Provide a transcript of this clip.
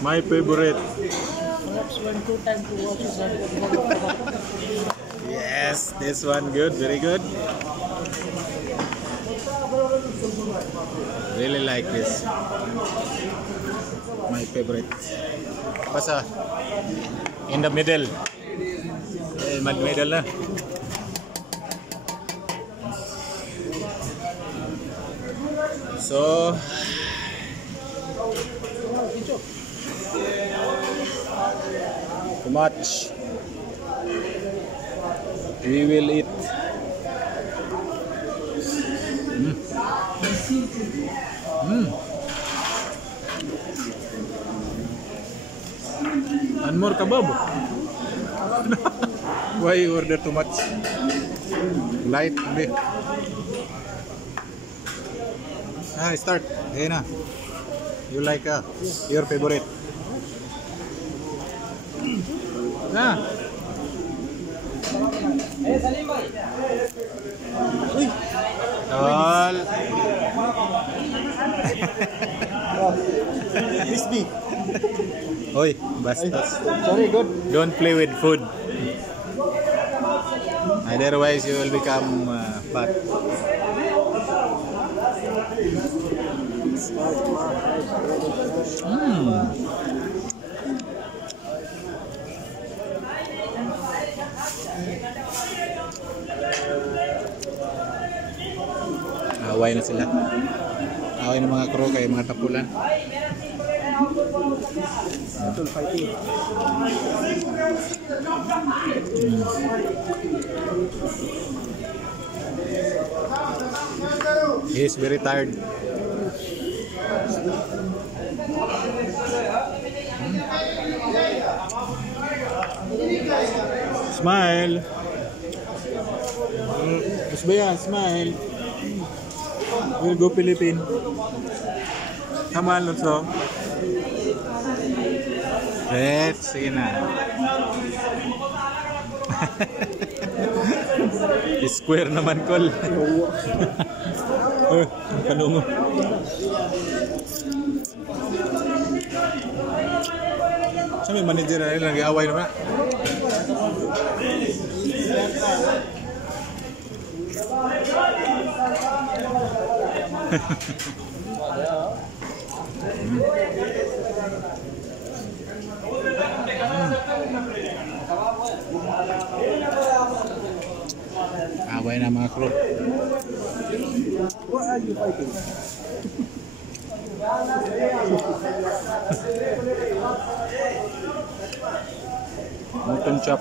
My favorite. Perhaps 1-2 times to watch this one. Yes, this one good, very good. Really like this. My favorite. Basta in the middle. Middle na. So too much. We will eat. And more kebab. Why you order too much? Light bit. Start. Hey na. You like your favorite? Na. All. Miss me. Oi, bastos. Sorry, good. Don't play with food. Otherwise, you will become fat. Away na sila. Away ng mga crew kay mga tapulan. Fighting. He is very tired. Smile. Mas ba yan? Smile. We'll go Philippines. Come on, Lutso. Let's sige na. Square naman, Col. Kanungo. Sa may manager na rin, nag-away naman. Away na mga crew. What are you fighting? Mutton chop.